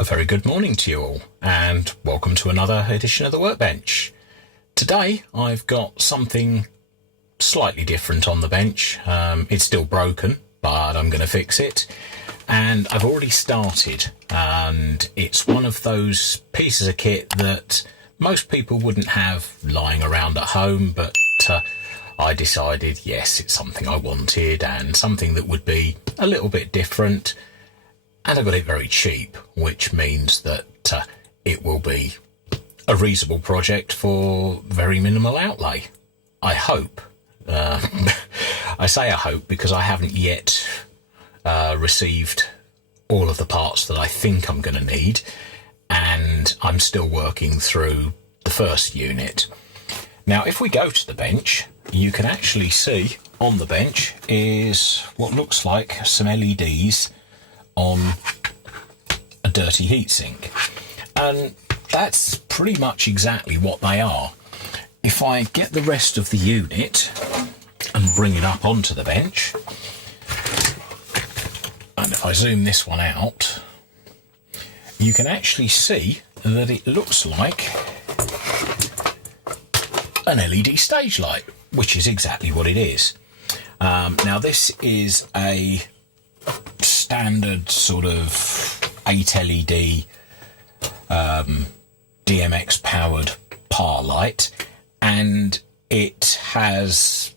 A very good morning to you all, and welcome to another edition of the Workbench. Today I've got something slightly different on the bench. It's still broken, but I'm going to fix it. And I've already started, and it's one of those pieces of kit that most people wouldn't have lying around at home, but I decided, yes, it's something I wanted and something that would be a little bit different. And I got it very cheap, which means that it will be a reasonable project for very minimal outlay. I hope. I say I hope because I haven't yet received all of the parts that I think I'm going to need, and I'm still working through the first unit. Now, if we go to the bench, you can actually see on the bench is what looks like some LEDs on a dirty heatsink, and that's pretty much exactly what they are. If I get the rest of the unit and bring it up onto the bench, and if I zoom this one out, you can actually see that it looks like an LED stage light, which is exactly what it is. Now this is a standard sort of 8 LED DMX powered par light, and it has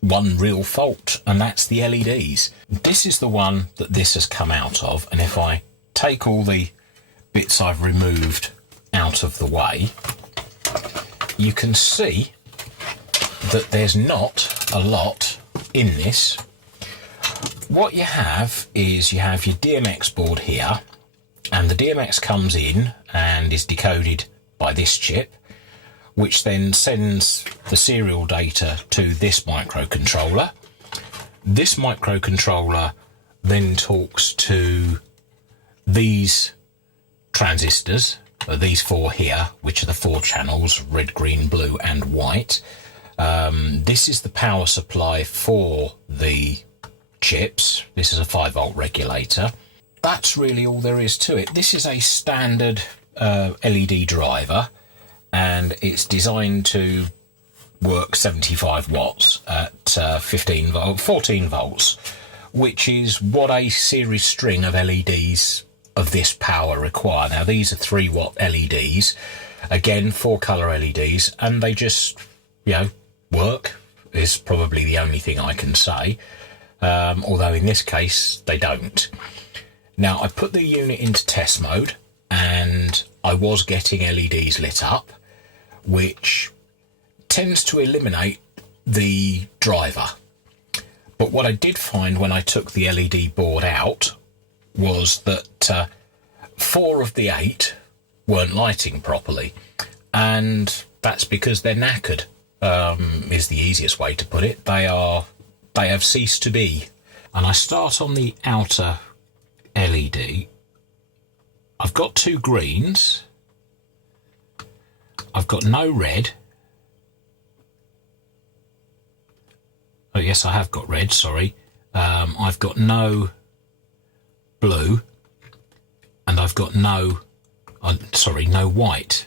one real fault, and that's the LEDs. This is the one that this has come out of, and if I take all the bits I've removed out of the way, you can see that there's not a lot in this. What you have is you have your DMX board here, and the DMX comes in and is decoded by this chip, which then sends the serial data to this microcontroller. This microcontroller then talks to these transistors, these four here, which are the 4 channels, red, green, blue and white. This is the power supply for the chips. This is a 5-volt regulator. That's really all there is to it. This is a standard LED driver, and it's designed to work 75 watts at 14 volts, which is what a series string of LEDs of this power require. Now these are 3-watt LEDs, again 4-color LEDs, and they just, work is probably the only thing I can say. Although in this case they don't. Now I put the unit into test mode, and I was getting LEDs lit up, which tends to eliminate the driver. But what I did find when I took the LED board out was that 4 of the 8 weren't lighting properly, and that's because they're knackered, is the easiest way to put it. They have ceased to be. And I start on the outer LED. I've got 2 greens. I've got no red. Oh yes, I have got red, sorry. I've got no blue, and I've got no white.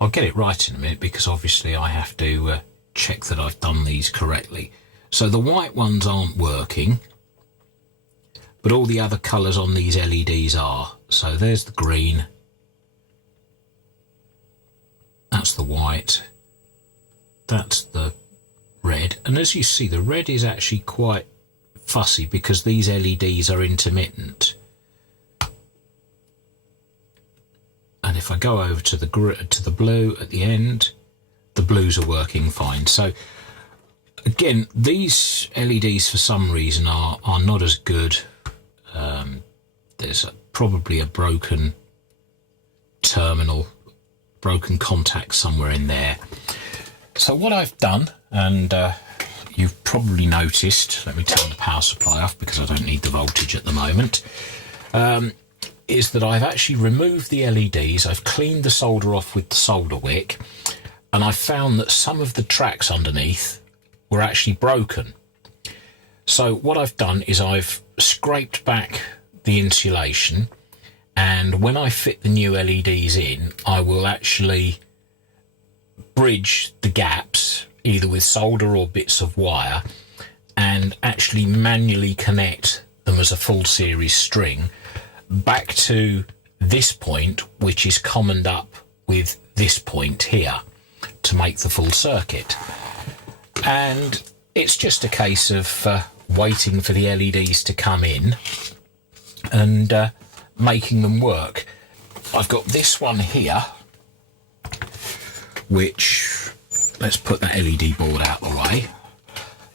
I'll get it right in a minute because obviously I have to check that I've done these correctly. So the white ones aren't working, but all the other colours on these LEDs are. So there's the green, that's the white, that's the red, and as you see, the red is actually quite fussy because these LEDs are intermittent. And if I go over to the blue at the end, the blues are working fine. So again, these LEDs for some reason are not as good. There's probably a broken terminal, broken contact somewhere in there. So what I've done, and you've probably noticed, let me turn the power supply off because I don't need the voltage at the moment, is that I've actually removed the LEDs, I've cleaned the solder off with the solder wick, and I found that some of the tracks underneath were actually broken. So what I've done is I've scraped back the insulation, and when I fit the new LEDs in, I will actually bridge the gaps either with solder or bits of wire and actually manually connect them as a full series string back to this point, which is commoned up with this point here to make the full circuit. And it's just a case of waiting for the LEDs to come in and making them work. I've got this one here, which, let's put that LED board out of the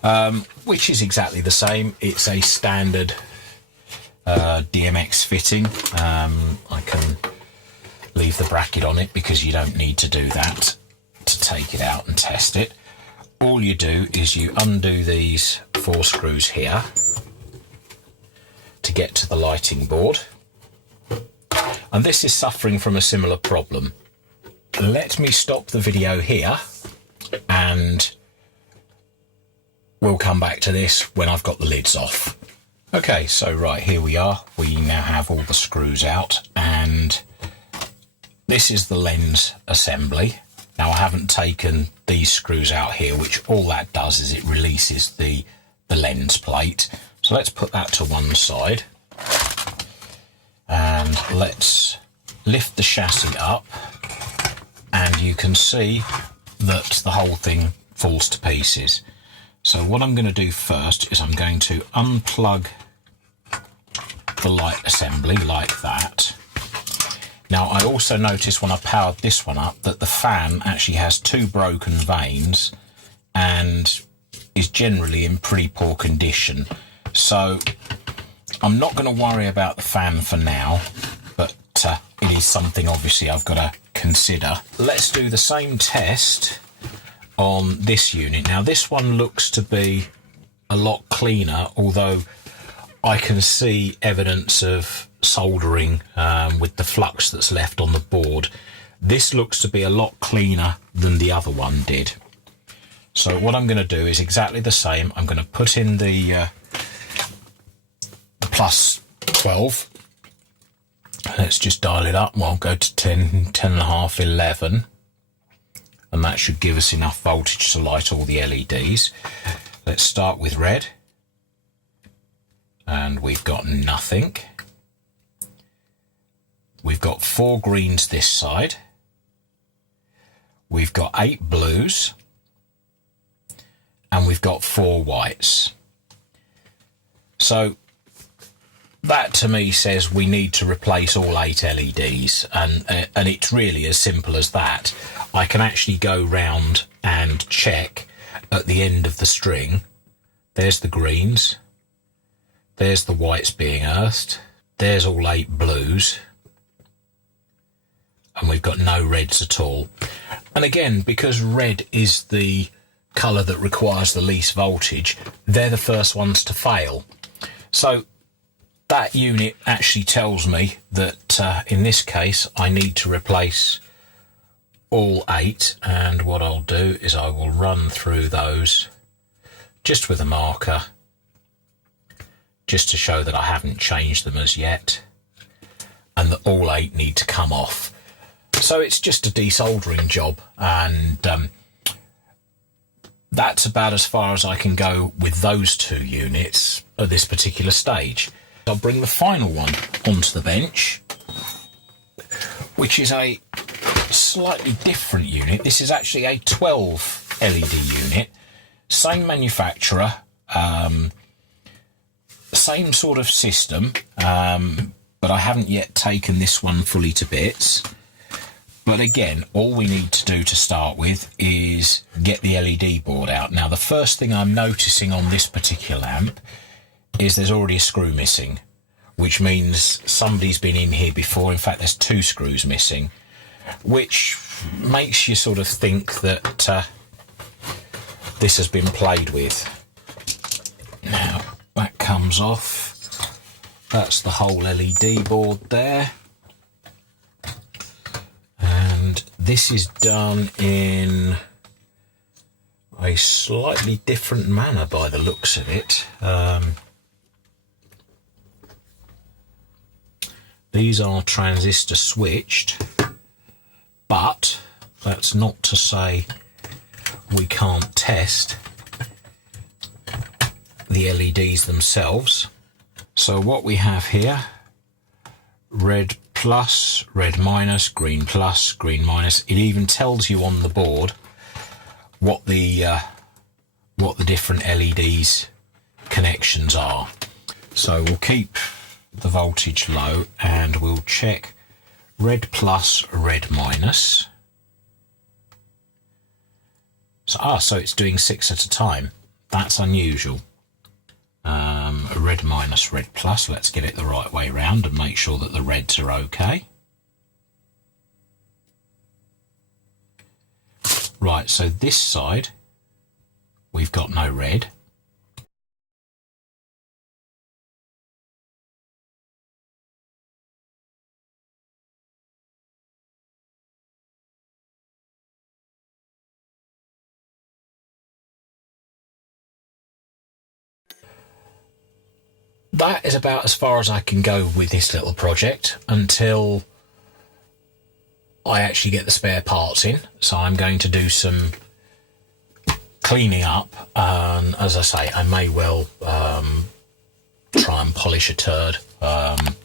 way, which is exactly the same. It's a standard DMX fitting. I can leave the bracket on it because you don't need to do that to take it out and test it. All you do is you undo these 4 screws here to get to the lighting board, and this is suffering from a similar problem. Let me stop the video here and we'll come back to this when I've got the lids off. Okay, so right, here we are. We now have all the screws out, and this is the lens assembly. Now, I haven't taken these screws out here, which all that does is it releases the lens plate. So let's put that to one side, and let's lift the chassis up, and you can see that the whole thing falls to pieces. So what I'm going to do first is I'm going to unplug the light assembly like that. Now, I also noticed when I powered this one up that the fan actually has 2 broken vanes and is generally in pretty poor condition. So I'm not going to worry about the fan for now, but it is something obviously I've got to consider. Let's do the same test on this unit. Now, this one looks to be a lot cleaner, although I can see evidence of soldering with the flux that's left on the board. This looks to be a lot cleaner than the other one did. So what I'm going to do is exactly the same. I'm going to put in the plus 12. Let's just dial it up. Well, go to 10, 10 and a half, 11. And that should give us enough voltage to light all the LEDs. Let's start with red. And we've got nothing. We've got 4 greens this side. We've got 8 blues. And we've got 4 whites. So that to me says we need to replace all 8 LEDs. And it's really as simple as that. I can actually go round and check at the end of the string. There's the greens. There's the whites being earthed. There's all 8 blues. And we've got no reds at all. And again, because red is the colour that requires the least voltage, they're the first ones to fail. So that unit actually tells me that in this case I need to replace all 8, and what I'll do is I will run through those just with a marker, just to show that I haven't changed them as yet, and that all 8 need to come off. So it's just a desoldering job, and that's about as far as I can go with those 2 units at this particular stage. I'll bring the final one onto the bench, which is a slightly different unit. This is actually a 12 LED unit, same manufacturer, same sort of system, but I haven't yet taken this one fully to bits. But again, all we need to do to start with is get the LED board out. Now, the first thing I'm noticing on this particular lamp is there's already a screw missing, which means somebody's been in here before. In fact, there's 2 screws missing, which makes you sort of think that this has been played with. Now, that comes off. That's the whole LED board there. And this is done in a slightly different manner by the looks of it. These are transistor switched, but that's not to say we can't test the LEDs themselves. So what we have here, red plus, red minus, green plus, green minus. It even tells you on the board what the different LEDs connections are. So we'll keep the voltage low and we'll check red plus, red minus. So it's doing 6 at a time. That's unusual. Red minus, red plus. Let's get it the right way round and make sure that the reds are okay. Right, so this side we've got no red. That is about as far as I can go with this little project until I actually get the spare parts in. So I'm going to do some cleaning up, and as I say, I may well try and polish a turd,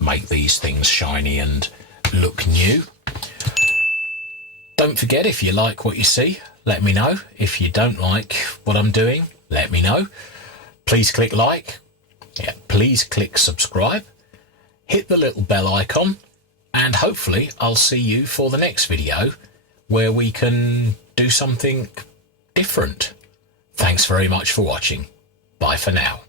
make these things shiny and look new. Don't forget, if you like what you see, let me know. If you don't like what I'm doing, let me know. Please click like. Yeah, please click subscribe, hit the little bell icon, and hopefully I'll see you for the next video where we can do something different. Thanks very much for watching. Bye for now.